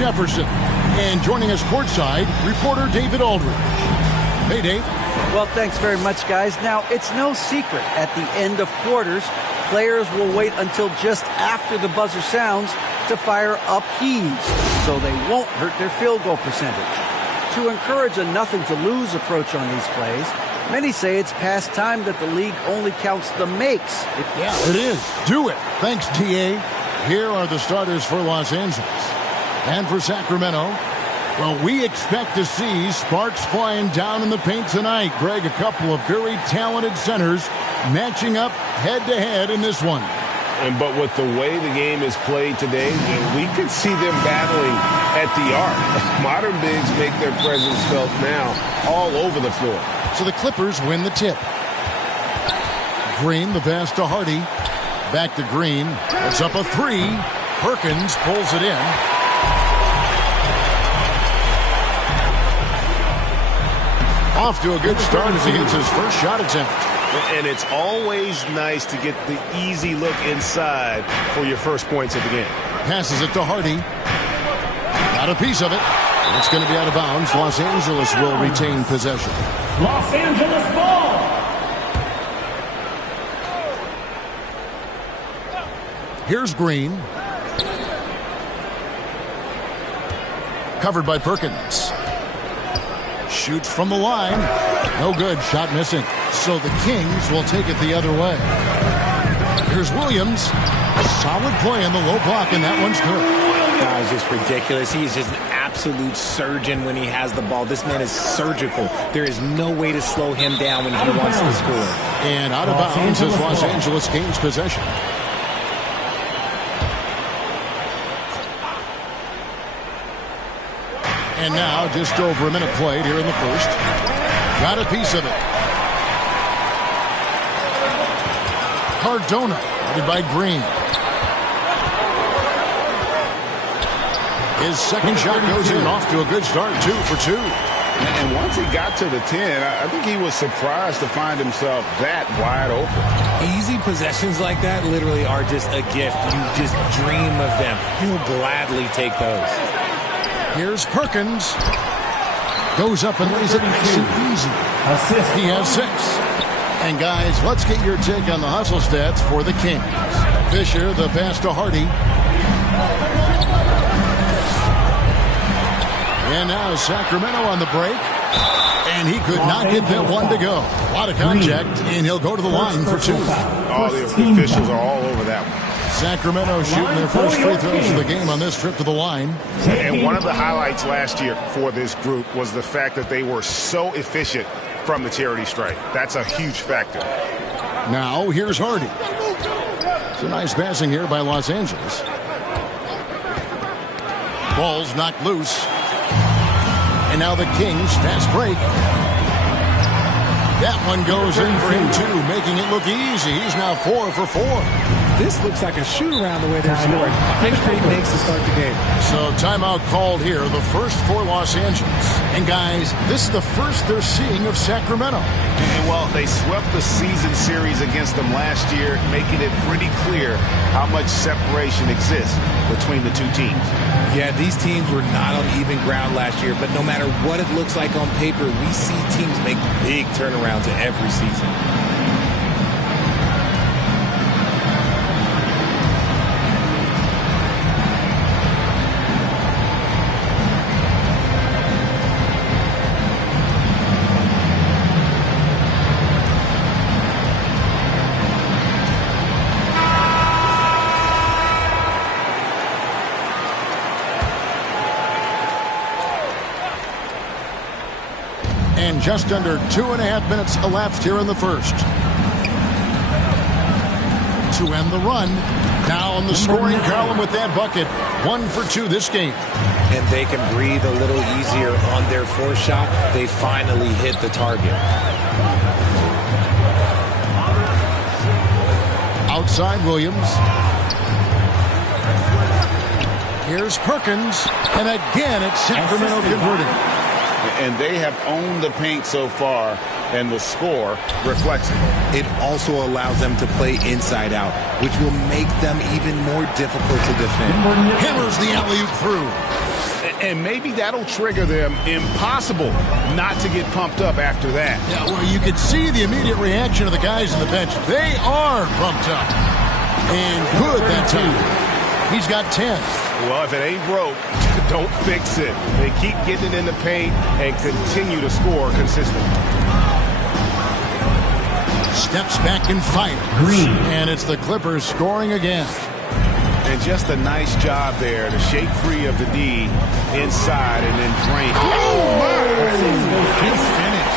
Jefferson. And joining us courtside, reporter David Aldridge. Hey, Dave. Well, thanks very much, guys. Now, it's no secret at the end of quarters, players will wait until just after the buzzer sounds to fire up heaves, so they won't hurt their field goal percentage. To encourage a nothing-to-lose approach on these plays, many say it's past time that the league only counts the makes. Yeah, it is. Do it. Thanks, TA. Here are the starters for Los Angeles. And for Sacramento, well, we expect to see sparks flying down in the paint tonight. Greg, a couple of very talented centers matching up head-to-head in this one. But with the way the game is played today, we could see them battling at the arc. Modern bigs make their presence felt now all over the floor. So the Clippers win the tip. Greene, the pass to Hardy. Back to Greene. It's up a three. Perkins pulls it in. Off to a good start as he gets his first shot attempt. And it's always nice to get the easy look inside for your first points of the game. Passes it to Hardy. Got a piece of it. It's going to be out of bounds. Los Angeles will retain possession. Los Angeles ball. Here's Greene. Covered by Perkins. Shoots from the line. No good. Shot missing. So the Kings will take it the other way. Here's Williams. A solid play in the low block, and that one's good. It's just ridiculous. He's just an absolute surgeon when he has the ball. This man is surgical. There is no way to slow him down when he wants to score. And out of bounds as Los Angeles gains possession. And now just over a minute played here in the first. Got a piece of it. Cardona, headed by Greene. His second shot goes in, off to a good start, 2 for 2. And once he got to the 10, I think he was surprised to find himself that wide open. Easy possessions like that literally are just a gift. You just dream of them. He'll gladly take those. Here's Perkins. Goes up and lays it nice and easy. Assist. He has 6. And guys, let's get your take on the hustle stats for the Kings. Fisher, the pass to Hardy. And now Sacramento on the break. And he could not get that one to go. A lot of contact, and he'll go to the line for 2. Oh, the officials are all over that one. Sacramento shooting their first free throws of the game on this trip to the line. And one of the highlights last year for this group was the fact that they were so efficient from the charity stripe. That's a huge factor. Now here's Hardy. It's a nice passing here by Los Angeles. Ball's knocked loose. And now the Kings fast break. That one goes in for him too, making it look easy. He's now 4 for 4. This looks like a shoot-around the way they're scoring. Big trade makes to start the game. So timeout called here, the first for Los Angeles. And guys, this is the first they're seeing of Sacramento. And well, they swept the season series against them last year, making it pretty clear how much separation exists between the two teams. Yeah, these teams were not on even ground last year, but no matter what it looks like on paper, we see teams make big turnarounds every season. And just under 2.5 minutes elapsed here in the first. To end the run. Now on the scoring column with that bucket. 1 for 2 this game. And they can breathe a little easier on their fourth shot. They finally hit the target. Outside Williams. Here's Perkins. And again, it's Sacramento converting. And they have owned the paint so far, and the score reflects it. It also allows them to play inside out, which will make them even more difficult to defend. Hammers the alley-oop through. And maybe that'll trigger them. Impossible not to get pumped up after that. Yeah, well, you could see the immediate reaction of the guys in the bench. They are pumped up. And good that time. He's got 10. Well, if it ain't broke, don't fix it. They keep getting it in the paint and continue to score consistently. Steps back and fires. Greene. And it's the Clippers scoring again. And just a nice job there to shake free of the D inside and then drain. Oh, my! Nice finish.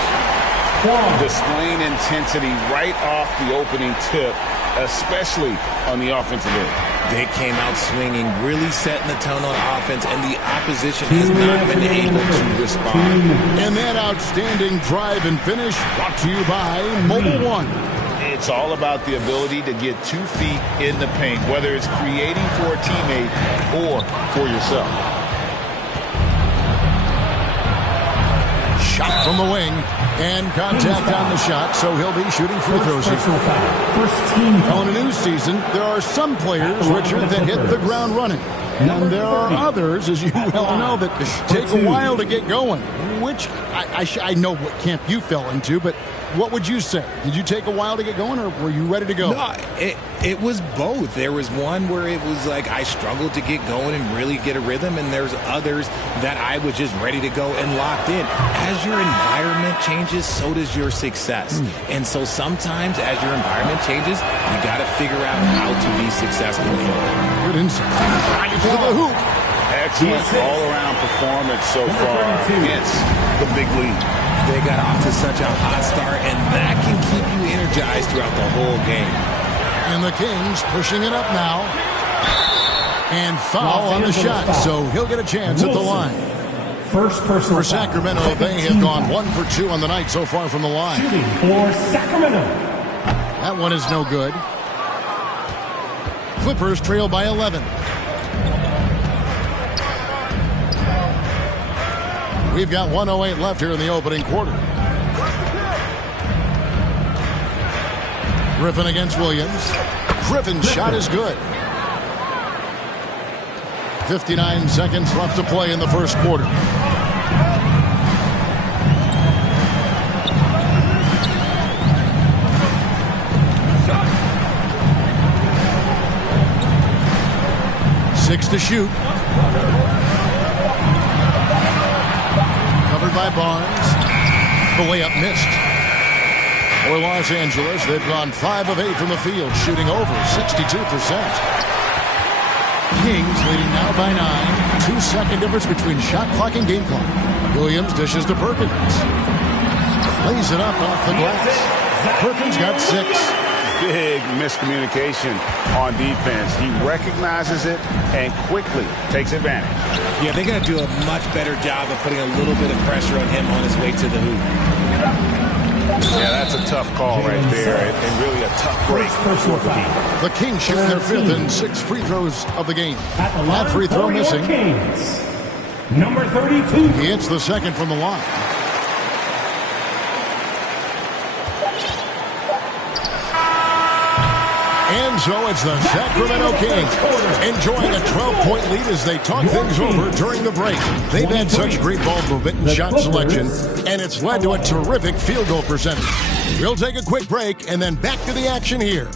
Displaying intensity right off the opening tip, especially on the offensive end. They came out swinging, really setting the tone on offense, and the opposition has not been able to respond. And that outstanding drive and finish brought to you by Mobile One. It's all about the ability to get 2 feet in the paint, whether it's creating for a teammate or for yourself. Shot from the wing, and contact on the shot, so he'll be shooting free throws here. First team. Now, in a new season, there are some players, Richard, that hit the ground running. And there are others, as you well know, that take a while to get going, which I know what camp you fell into, but what would you say? Did you take a while to get going, or were you ready to go? No, it was both. There was one where it was like I struggled to get going and really get a rhythm, and there's others that I was just ready to go and locked in. As your environment changes, so does your success. And so sometimes as your environment changes, you got to figure out how to be successful in it. Good insight. Drive to the hoop. Excellent all-around performance so far against the big lead. They got off to such a hot start, and that can keep you energized throughout the whole game. And the Kings pushing it up now. And foul on the shot, so he'll get a chance at the line. First personal For Sacramento, they have gone 1 for 2 on the night so far from the line. Shooting for Sacramento. That one is no good. Clippers trail by 11. We've got 1:08 left here in the opening quarter. Griffin against Williams. Griffin's shot is good. 59 seconds left to play in the first quarter. Six to shoot. Covered by Barnes. The layup missed. For Los Angeles, they've gone 5 of 8 from the field, shooting over 62%. Kings leading now by 9. 2-second difference between shot clock and game clock. Williams dishes to Perkins. Lays it up off the glass. Perkins got 6. Big miscommunication on defense. He recognizes it and quickly takes advantage. Yeah, they got to do a much better job of putting a little bit of pressure on him on his way to the hoop. Yeah, that's a tough call right there, and really a tough break. The Kings shooting their 5th and 6th free throws of the game. That free throw missing. Number 32. He hits the second from the line. And so it's the Sacramento Kings enjoying a 12-point lead as they talk things over during the break. They've had such great ball movement and shot selection, and it's led to a terrific field goal percentage. We'll take a quick break and then back to the action here.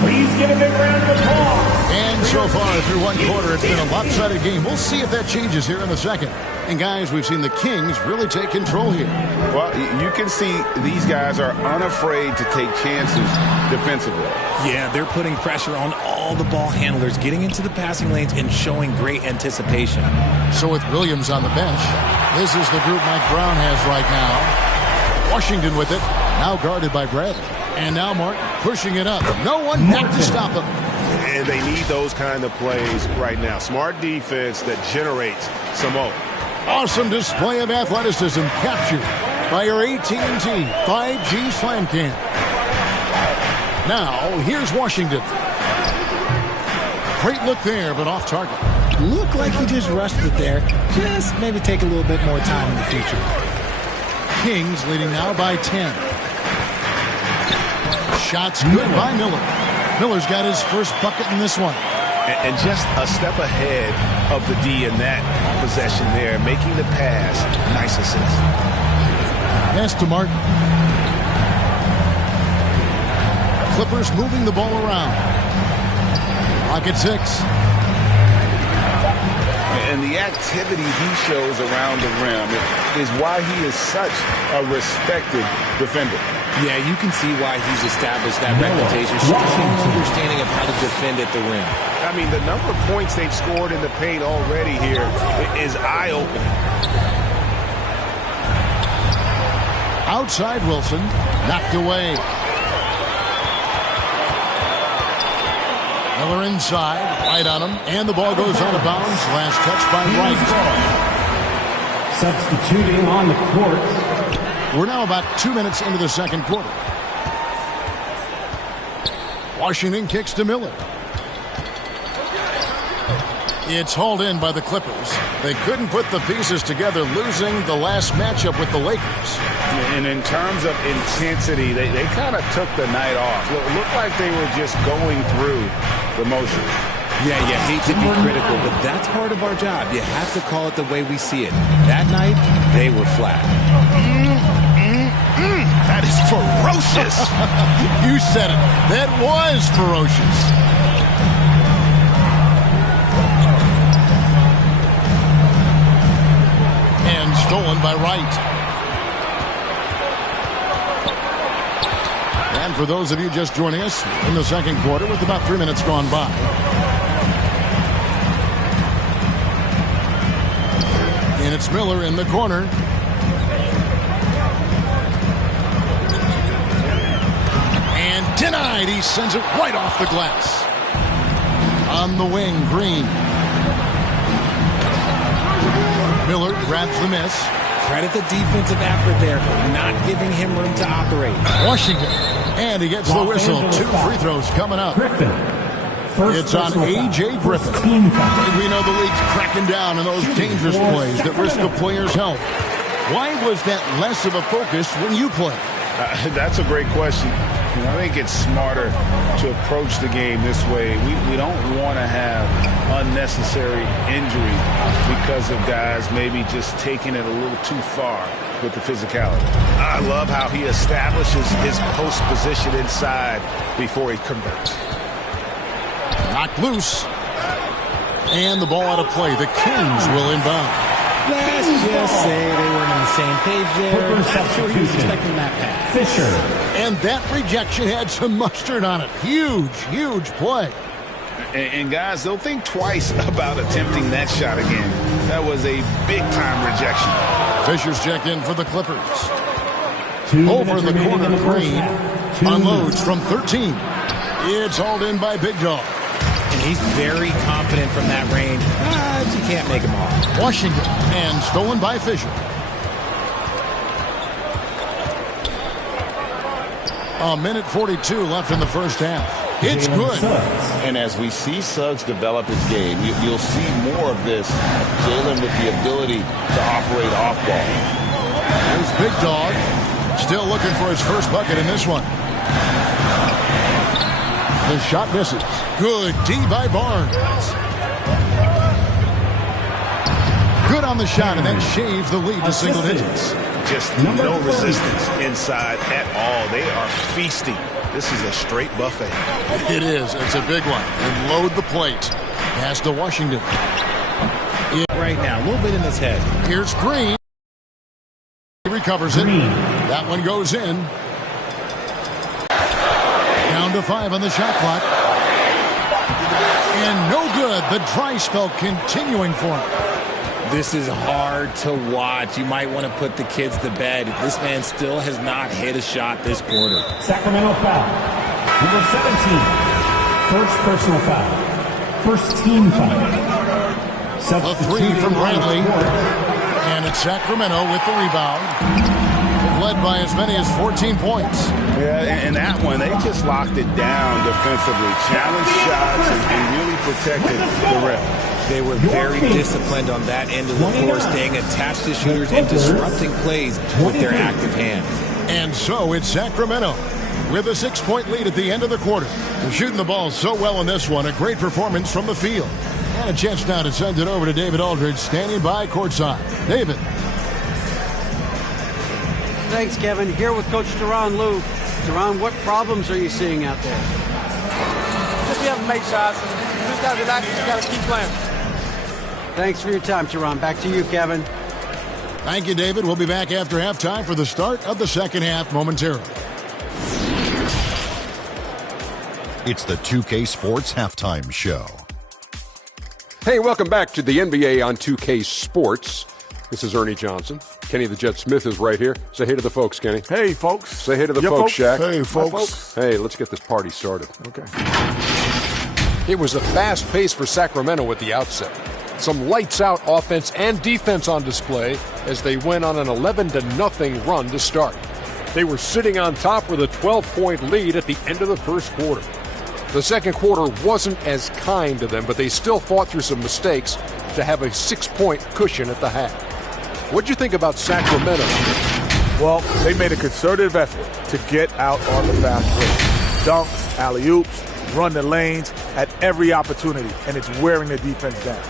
Please give a big round of applause. And so far through one quarter, it's been a lopsided game. We'll see if that changes here in a second. And guys, we've seen the Kings really take control here. Well, you can see these guys are unafraid to take chances defensively. Yeah, they're putting pressure on all the ball handlers, getting into the passing lanes and showing great anticipation. So with Williams on the bench, this is the group Mike Brown has right now. Washington with it, now guarded by Bradley. And now Martin pushing it up. No one back to stop him. And they need those kind of plays right now. Smart defense that generates some hope. Awesome display of athleticism captured by your AT&T 5G Slam Cam. Now, here's Washington. Great look there, but off target. Looked like he just rushed it there. Just maybe take a little bit more time in the future. Kings leading now by 10. Shots good by Miller. Miller's got his first bucket in this one. And just a step ahead of the D in that possession there, making the pass. Nice assist. Pass to Martin. Clippers moving the ball around. Rocket 6. And the activity he shows around the rim is why he is such a respected defender. Yeah, you can see why he's established that reputation. Strong understanding of how to defend at the rim. I mean, the number of points they've scored in the paint already here is eye-opening. Outside Wilson, knocked away. Miller inside, right on him, and the ball goes out of bounds. Last touch by Wright. Substituting on the court. We're now about 2 minutes into the second quarter. Washington kicks to Miller. It's hauled in by the Clippers. They couldn't put the pieces together, losing the last matchup with the Lakers. And in terms of intensity, they kind of took the night off. It looked like they were just going through the motions. Yeah, you hate to be critical, but that's part of our job. You have to call it the way we see it. That night, they were flat. That is ferocious. You said it. That was ferocious. And stolen by Wright. And for those of you just joining us in the second quarter with about 3 minutes gone by. And it's Miller in the corner. And denied. He sends it right off the glass. On the wing, Greene. Miller grabs the miss. Credit the defensive effort there, not giving him room to operate. Washington. And he gets the whistle. 2 free throws coming up. Griffin. It's on A.J. Griffin. We know the league's cracking down on those dangerous plays that risk the player's health. Why was that less of a focus when you play? That's a great question. I think it's smarter to approach the game this way. We don't want to have unnecessary injury because of guys maybe just taking it a little too far with the physicality. I love how he establishes his post position inside before he converts. Knocked loose. And the ball out of play. The Kings will inbound. Let's just say they weren't on the same page there. I'm sure he was expecting that pass. Fisher. And that rejection had some mustard on it. Huge, huge play. And guys, they'll think twice about attempting that shot again. That was a big-time rejection. Fisher's checked in for the Clippers. 2 Over in the minutes corner, remaining in the first Greene half. 2 unloads minutes. from 13. It's hauled in by Big Dog. And he's very confident from that range. You can't make him off. Washington. And stolen by Fisher. A minute 42 left in the first half. It's good. And as we see Suggs develop his game, you'll see more of this. Jalen with the ability to operate off ball. There's Big Dog. Still looking for his first bucket in this one. The shot misses. Good D by Barnes. Good on the shot, and that shaves the lead to single digits. Just no resistance inside at all. They are feasting. This is a straight buffet. It is. It's a big one. And load the plate. Pass to Washington. Right now, a little bit in his head. Here's Greene. He recovers it. That one goes in. Down to 5 on the shot clock. And no good. The dry spell continuing for him. This is hard to watch. You might want to put the kids to bed. This man still has not hit a shot this quarter. Sacramento foul. Number 17. First personal foul. First team foul. A 3 from Bradley. And it's Sacramento with the rebound. They've led by as many as 14 points. Yeah, and that one, they just locked it down defensively. Challenged shots and really protected the rim. They were very disciplined on that end of the floor, staying attached to shooters and disrupting plays with their active hands. And so it's Sacramento with a 6-point lead at the end of the quarter. They're shooting the ball so well in this one. A great performance from the field. And a chance now to send it over to David Aldridge, standing by courtside. David. Thanks, Kevin. Here with Coach Duran Lou. Duran, what problems are you seeing out there? Just we haven't made shots. We just got to relax. We just got to keep playing. Thanks for your time, Duran. Back to you, Kevin. Thank you, David. We'll be back after halftime for the start of the second half momentarily. It's the 2K Sports Halftime Show. Hey, welcome back to the NBA on 2K Sports. This is Ernie Johnson. Kenny the Jet Smith is right here. Say hey to the folks, Kenny. Hey, folks. Say hey to the folks, Shaq. Hey, folks. Hey, let's get this party started. Okay. It was a fast pace for Sacramento at the outset. Some lights-out offense and defense on display as they went on an 11-0 run to start. They were sitting on top with a 12-point lead at the end of the first quarter. The second quarter wasn't as kind to them, but they still fought through some mistakes to have a 6-point cushion at the half. What'd you think about Sacramento? Well, they made a concerted effort to get out on the fast break. Dunks, alley-oops, run the lanes at every opportunity, and it's wearing the defense down.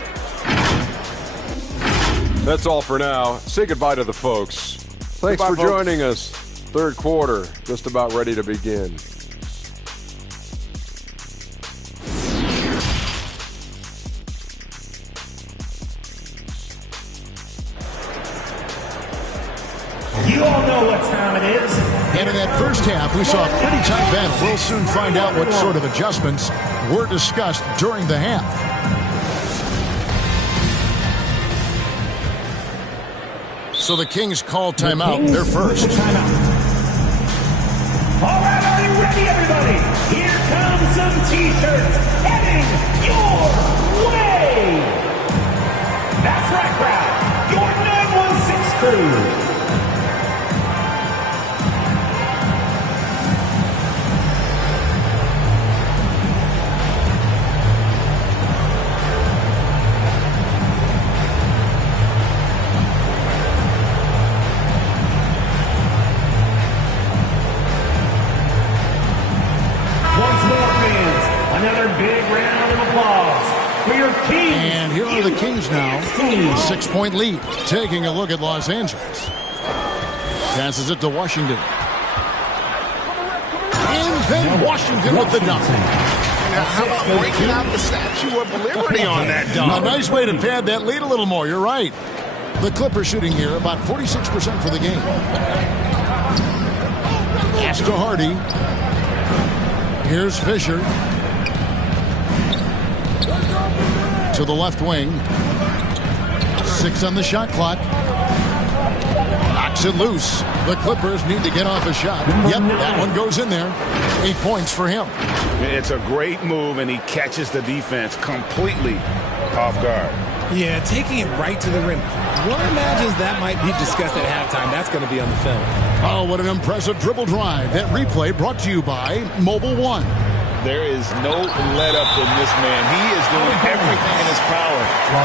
That's all for now. Say goodbye to the folks. Thanks for joining us. Third quarter, just about ready to begin. You all know what time it is. And in that first half, we saw a pretty tight battle. We'll soon find out what sort of adjustments were discussed during the half. So the Kings call timeout. They're first. All right, are you ready, everybody? Here comes some T-shirts heading your way. That's right, crowd. Your 916 crew. Another big round of applause for your Kings. And here are the Kings now. 6-point lead. Taking a look at Los Angeles. Passes it to Washington. And then Washington with the dunk. Now, how about breaking out the Statue of Liberty on that dunk? A nice way to pad that lead a little more. You're right. The Clippers shooting here about 46% for the game. Pass to Hardy. Here's Fisher. To the left wing. 6 on the shot clock. Knocks it loose. The Clippers need to get off a shot. Yep, that one goes in there. 8 points for him. It's a great move, and he catches the defense completely off guard. Yeah, taking it right to the rim. One imagines that might be discussed at halftime. That's going to be on the film. Oh, what an impressive dribble drive. That replay brought to you by Mobile One. There is no let-up in this man. He is doing everything in his power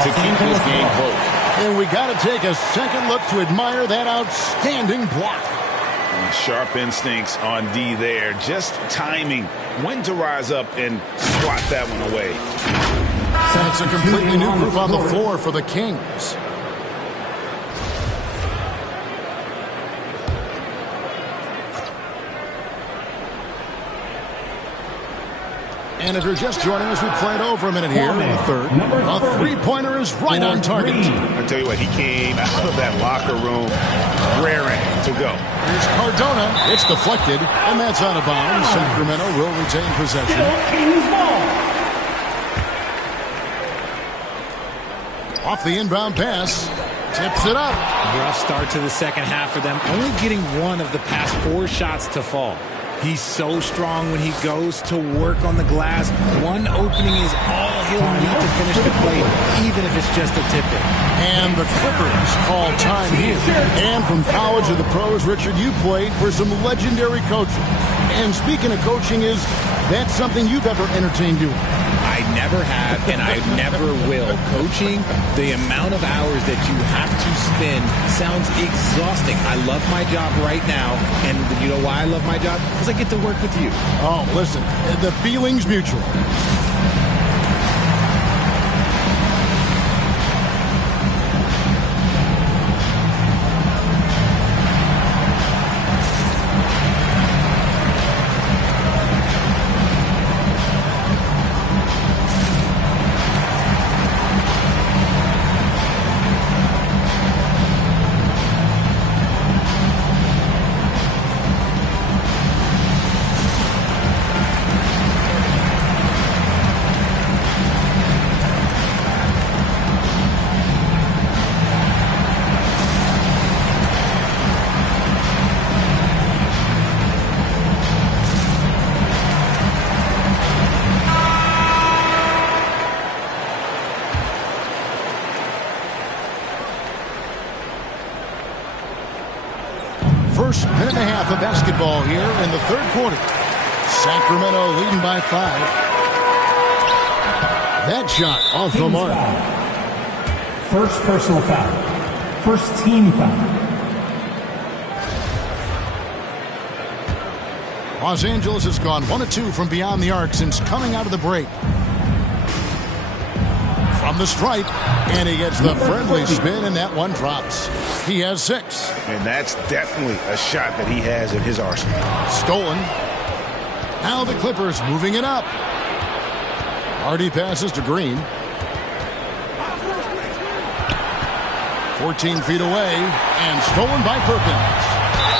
to keep this game close. And we got to take a second look to admire that outstanding block. And sharp instincts on D there. Just timing when to rise up and swat that one away. It's a completely new group on the floor for the Kings. And if you're just joining us, we played over a minute here in the third. A three-pointer is right on target. I tell you what, he came out of that locker room raring to go. Here's Cardona. It's deflected, and that's out of bounds. Sacramento will retain possession. Off the inbound pass. Tips it up. Rough start to the second half for them. Only getting one of the past 4 shots to fall. He's so strong when he goes to work on the glass. One opening is all he'll need to finish the play, even if it's just a tip-in. And the Clippers call time here. And from college to the pros, Richard, you played for some legendary coaches. And speaking of coaching, is that something you've ever entertained doing? I never have, and I never will. Coaching, the amount of hours that you have to spend sounds exhausting. I love my job right now, and you know why I love my job? Because I get to work with you. Oh, listen, the feeling's mutual. First minute and a half of basketball here in the third quarter. Sacramento leading by 5. That shot off the mark. First personal foul. First team foul. Los Angeles has gone 1 of 2 from beyond the arc since coming out of the break. From the stripe, and he gets the friendly spin, and that one drops. He has 6. And that's definitely a shot that he has in his arsenal. Stolen. Now the Clippers moving it up. Hardy passes to Greene. 14 feet away, and stolen by Perkins.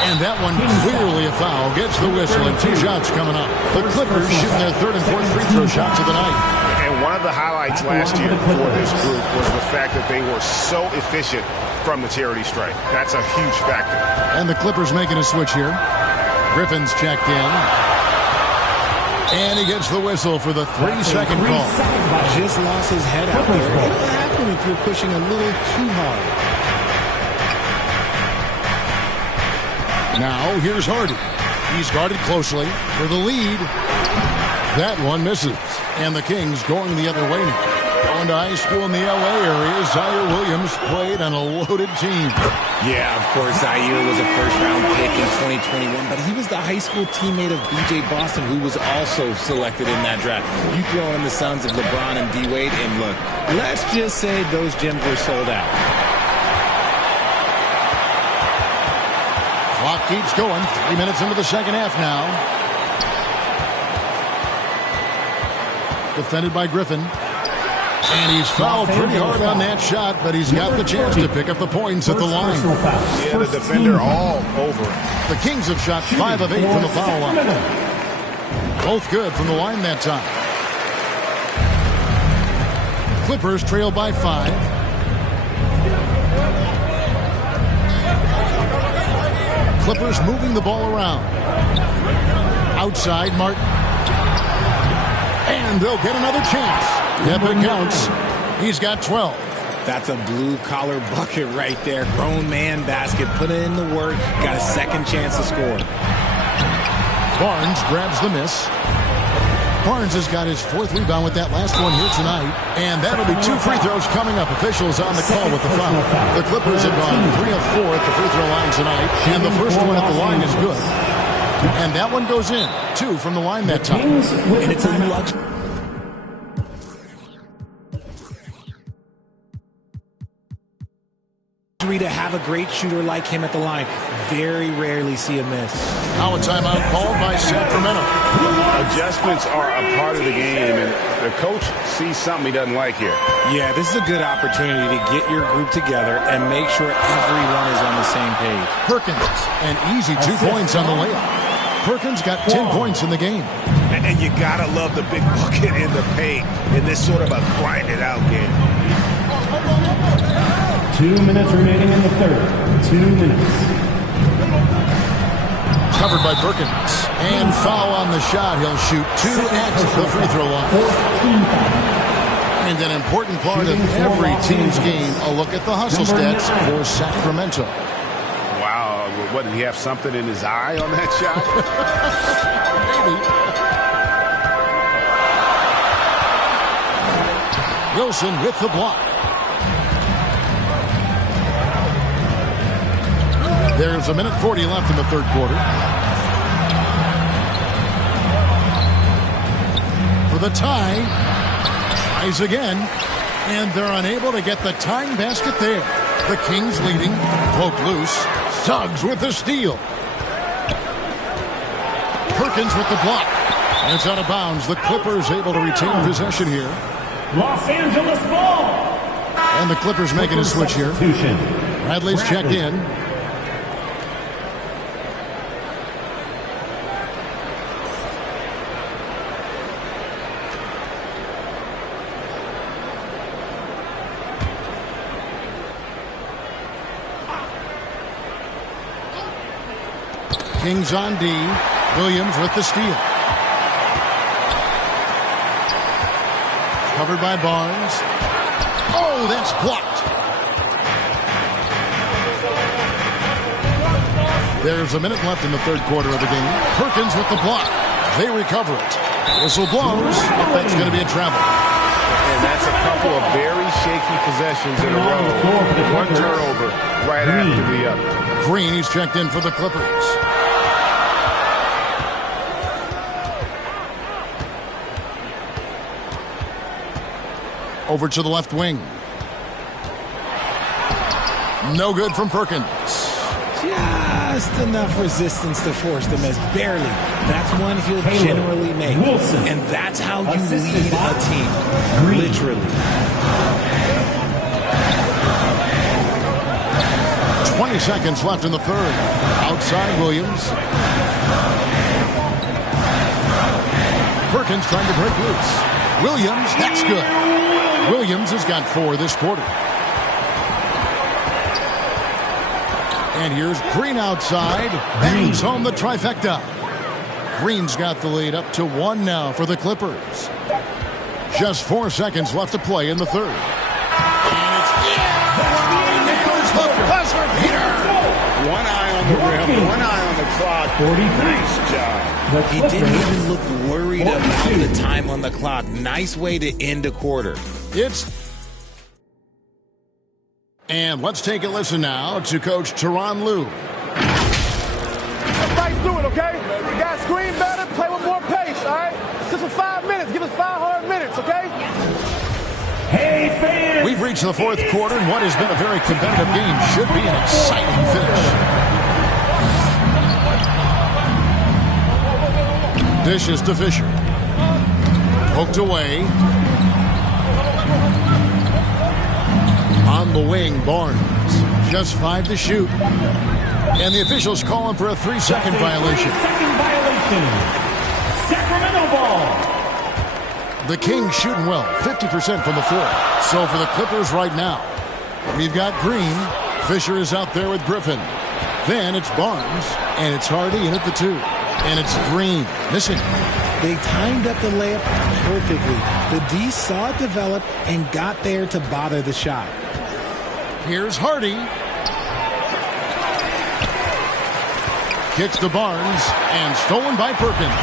And that one clearly a foul. Gets the whistle, and 2 shots coming up. The Clippers shooting their 3rd and 4th free throw shots of the night. And one of the highlights last year for this group was the fact that they were so efficient from the charity stripe. That's a huge factor. And the Clippers making a switch here. Griffin's checked in. And he gets the whistle for the 3-second call. Just lost his head out there. It'll happen if you're pushing a little too hard. Now here's Hardy. He's guarded closely for the lead. That one misses. And the Kings going the other way now. Going to high school in the L.A. area, Zaire Williams played on a loaded team. Yeah, of course, Zaire was a first-round pick in 2021, but he was the high school teammate of B.J. Boston, who was also selected in that draft. You throw in the sons of LeBron and D-Wade, and look, let's just say those gyms were sold out. Clock keeps going. 3 minutes into the second half now. Defended by Griffin. And he's fouled pretty hard on that shot, but he's got the chance to pick up the points at the line. Yeah, the defender all over. The Kings have shot 5 of 8 from the foul line. Both good from the line that time. Clippers trail by 5. Clippers moving the ball around. Outside, Martin. And they'll get another chance. Epic counts. He's got 12. That's a blue-collar bucket right there. Grown man basket. Put in the work. Got a second chance to score. Barnes grabs the miss. Barnes has got his 4th rebound with that last one here tonight. And that'll be 2 free throws coming up. Officials on the call with the foul. The Clippers have gone 3 of 4 at the free throw line tonight. And the first one at the line is good. And that one goes in. 2 from the line that time. And it's a luxury to have a great shooter like him at the line. Very rarely see a miss. Now a timeout called by Sacramento. Adjustments are a part of the game, and the coach sees something he doesn't like here. Yeah, this is a good opportunity to get your group together and make sure everyone is on the same page. Perkins, an easy 2 points on the layup. Perkins got 10 points in the game. And you gotta love the big bucket in the paint in this sort of a grind-it-out game. 2 minutes remaining in the third. 2 minutes. Covered by Perkins. And foul on the shot. He'll shoot 2 at the free throw line. And an important part of every team's game, a look at the hustle stats for Sacramento. Wow, what, did he have something in his eye on that shot? Maybe. Wilson with the block. There's 1:40 left in the third quarter. For the tie. Again, and they're unable to get the tying basket there. The Kings leading, poked loose. Suggs with the steal. Perkins with the block. And it's out of bounds. The Clippers able to retain possession here. Los Angeles ball. And the Clippers making a switch here. Bradley's checked in. Kings on D. Williams with the steal. Covered by Barnes. Oh, that's blocked. There's a minute left in the third quarter of the game. Perkins with the block. They recover it. Whistle blows. That's going to be a travel. And that's a couple of very shaky possessions in a row. One turnover right after the other. Greene, he's checked in for the Clippers. Over to the left wing. No good from Perkins. Just enough resistance to force the miss. Barely. That's one he'll generally make. Wilson. And that's how you lead a team. Greene. Literally. 20 seconds left in the third. Outside Williams. Perkins trying to break loose. Williams, that's good. Williams has got 4 this quarter. And here's Greene outside. Bangs home the trifecta. Greene's got the lead up to 1 now for the Clippers. Just 4 seconds left to play in the third. And it's nails the buzzer beater. One eye on the rim, one eye on the clock. Nice job. He didn't even look worried about the time on the clock. Nice way to end a quarter. And let's take a listen now to Coach Tyronn Lue. Let's fight through it, okay? You guys scream better, play with more pace, all right? Just for 5 minutes. Give us 500 minutes, okay? Hey, fans! We've reached the fourth quarter, and what has been a very competitive game should be an exciting finish. Dishes to Fisher. Poked away. On the wing, Barnes. Just 5 to shoot. And the officials call him for a 3-second violation. 3-second violation. Sacramento ball. The Kings shooting well, 50% from the floor. So for the Clippers right now, we've got Greene. Fisher is out there with Griffin. Then it's Barnes, and it's Hardy in at the 2. And it's Greene missing. They timed up the layup perfectly. The D saw it develop and got there to bother the shot. Here's Hardy. Kicks to Barnes and stolen by Perkins.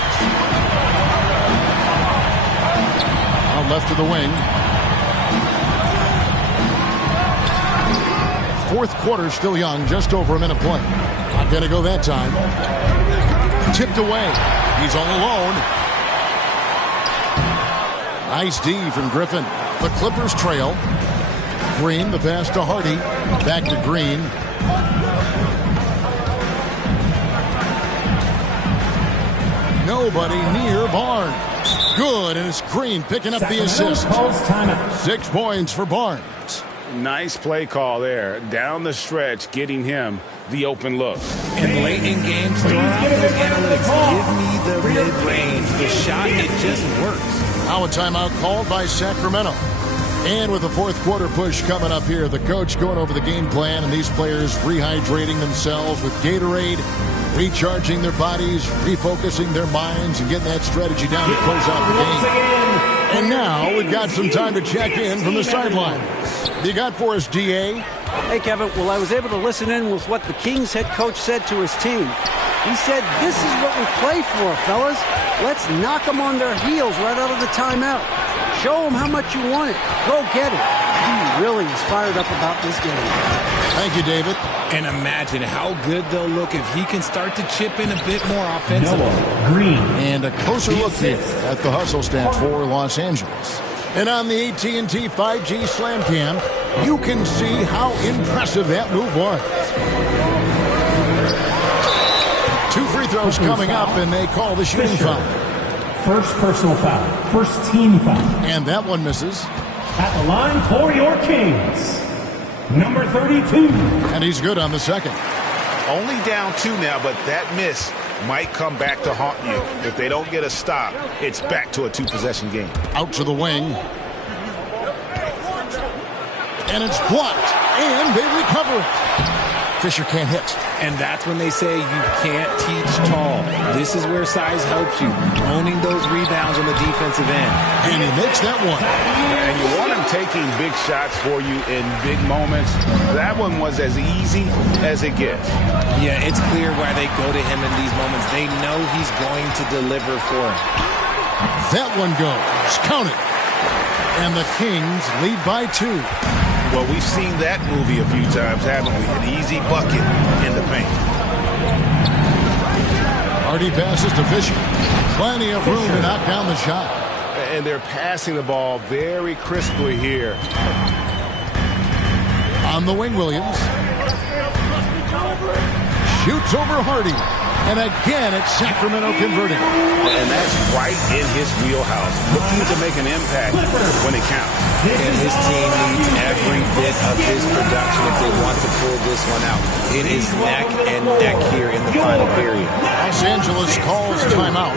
Out left to the wing. Fourth quarter still young, just over a minute play. Not going to go that time. Tipped away. He's all alone. Nice D from Griffin. The Clippers trail. Greene, the pass to Hardy. Back to Greene. Nobody near Barnes. Good, and it's Greene picking up the assist. 6 points for Barnes. Nice play call there. Down the stretch, getting him the open look. And late in games, throw out those analytics. Give me the mid-range. The shot, it just works. Now a timeout called by Sacramento. And with the fourth quarter push coming up here, the coach going over the game plan and these players rehydrating themselves with Gatorade, recharging their bodies, refocusing their minds, and getting that strategy down to close out the game. And now we've got some time to check in from the sideline. You got for us, DA? Hey, Kevin. Well, I was able to listen in with what the Kings head coach said to his team. He said, this is what we play for, fellas. Let's knock them on their heels right out of the timeout. Show them how much you want it. Go get it. He really is fired up about this game. Thank you, David. And imagine how good they'll look if he can start to chip in a bit more offensively. Greene. And a closer look here at the hustle stats for Los Angeles. And on the AT&T 5G Slam Cam, you can see how impressive that move was. 2 free throws coming up, and they call the shooting foul. First personal foul. First team foul. And that one misses. At the line for your Kings, number 32. And he's good on the second. Only down 2 now, but that miss might come back to haunt you. If they don't get a stop, it's back to a 2-possession game. Out to the wing. And it's blocked. And they recover it. Fisher can't hit. And that's when they say you can't teach tall. This is where size helps you. Owning those rebounds on the defensive end. And he makes that one. And you want him taking big shots for you in big moments. That one was as easy as it gets. Yeah, it's clear why they go to him in these moments. They know he's going to deliver for him. That one goes. Count it. And the Kings lead by 2. Well, we've seen that movie a few times, haven't we? An easy bucket in the paint. Hardy passes to Fisher. Plenty of room to knock down the shot. And they're passing the ball very crisply here. On the wing, Williams. Shoots over Hardy. And again, it's Sacramento converting. And that's right in his wheelhouse. Looking to make an impact when it counts. And his team needs every bit of his production if they want to pull this one out. It is neck and neck here in the final period. Los Angeles calls timeout.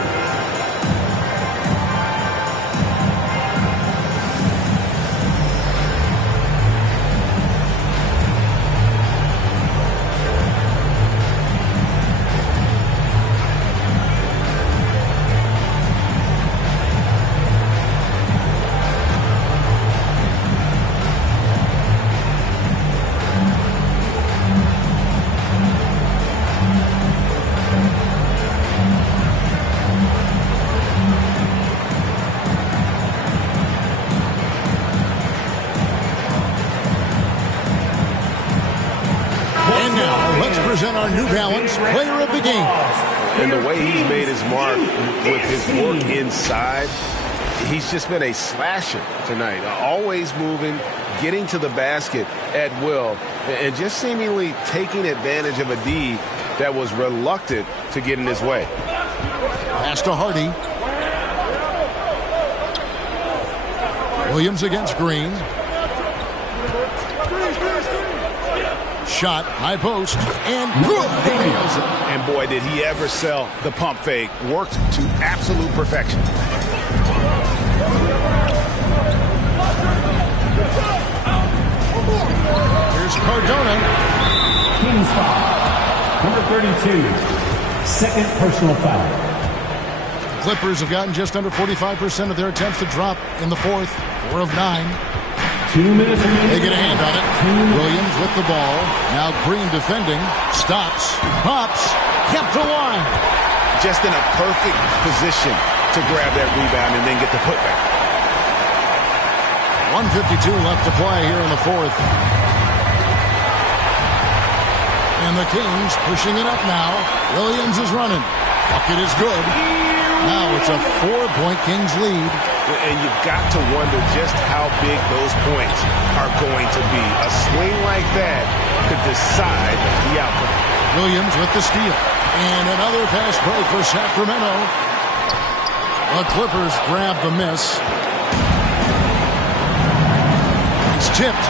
Present our New Balance Player of the Game. And the way he's made his mark with his work inside, he's just been a slasher tonight. Always moving, getting to the basket at will, and just seemingly taking advantage of a D that was reluctant to get in his way. Pass to Hardy. Williams against Greene. Shot, high post, and good. And boy, did he ever sell the pump fake. Worked to absolute perfection. Here's Cardona. Kings foul. Number 32. Second personal foul. The Clippers have gotten just under 45% of their attempts to drop in the fourth. 4 of 9. 2 minutes remaining. They get a hand on it. Williams with the ball. Now Greene defending. Stops. Pops. Kept alive. Just in a perfect position to grab that rebound and then get the putback. 1:52 left to play here in the fourth. And the Kings pushing it up now. Williams is running. Bucket is good. Now it's a 4-point Kings lead. And you've got to wonder just how big those points are going to be. A swing like that could decide the outcome. Williams with the steal. And another fast break for Sacramento. The Clippers grab the miss. It's tipped.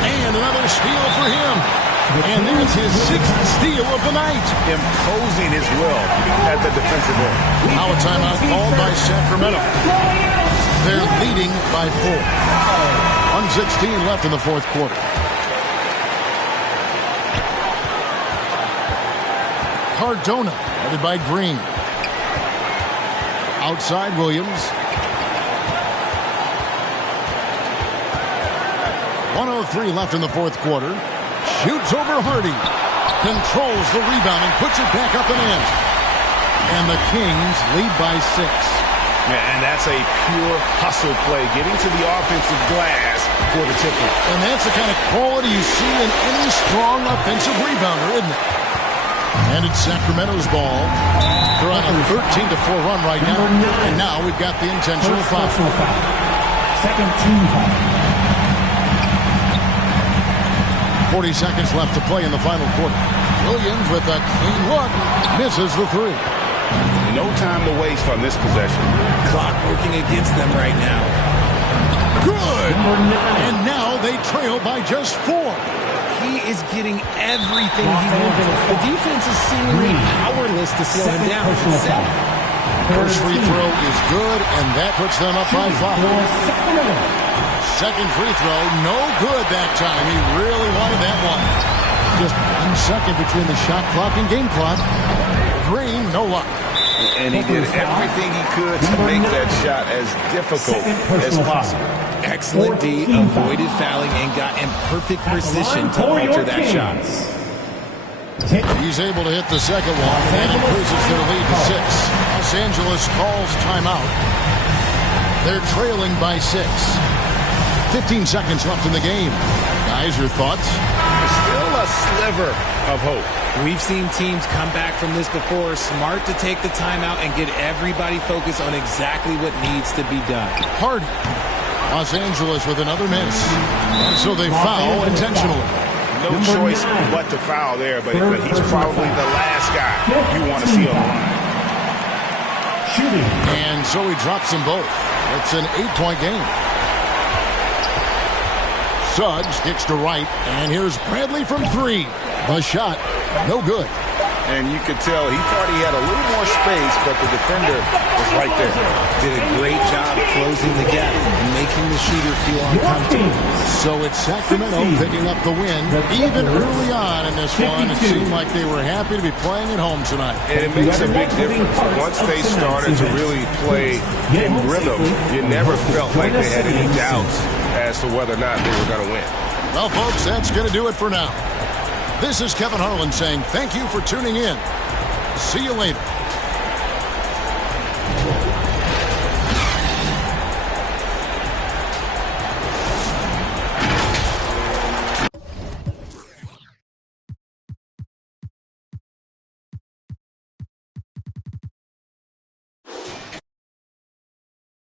And another steal for him. And that's his 6th steal of the night. Imposing his will at the defensive end. Now a timeout called by Sacramento. They're leading by 4. 1:16 left in the fourth quarter. Cardona, headed by Greene. Outside Williams. 1:03 left in the fourth quarter. Shoots over Hardy. Controls the rebound and puts it back up and in. And the Kings lead by 6. Yeah, and that's a pure hustle play, getting to the offensive glass for the tip-in. And that's the kind of quality you see in any strong offensive rebounder, isn't it? And it's Sacramento's ball. They're on a 13-4 run right now. And now we've got the intentional foul. Second team foul. 40 seconds left to play in the final quarter. Williams with a clean look. Misses the 3. No time to waste on this possession. Clock working against them right now. Good! And now they trail by just 4. He is getting everything he wants. The defense is seemingly powerless to slow him down. First free throw is good, and that puts them up by 5. Second free throw, no good that time. He really wanted that one. Just 1 second between the shot clock and game clock. Greene, no luck. And he did everything he could to make that shot as difficult as possible. Excellent D, avoided fouling, and got in perfect position to alter that shot. He's able to hit the second one, and increases their lead to 6. Los Angeles calls timeout. They're trailing by 6. 15 seconds left in the game. Guys, your thoughts? Still a sliver of hope. We've seen teams come back from this before. Smart to take the timeout and get everybody focused on exactly what needs to be done. Hardy. Los Angeles with another miss. And so they foul intentionally. No choice but to foul there, but he's probably the last guy you want to see on the line. And so he drops them both. It's an 8-point game. Suggs kicks to right, and here's Bradley from 3. The shot, no good. And you could tell he thought he had a little more space, but the defender was right there. Did a great job closing the gap and making the shooter feel uncomfortable. So it's Sacramento picking up the win. Even early on in this one, it seemed like they were happy to be playing at home tonight. And it makes a big difference. Once they started to really play in rhythm, you never felt like they had any doubts as to whether or not they were going to win. Well, folks, that's going to do it for now. This is Kevin Harlan saying thank you for tuning in. See you later.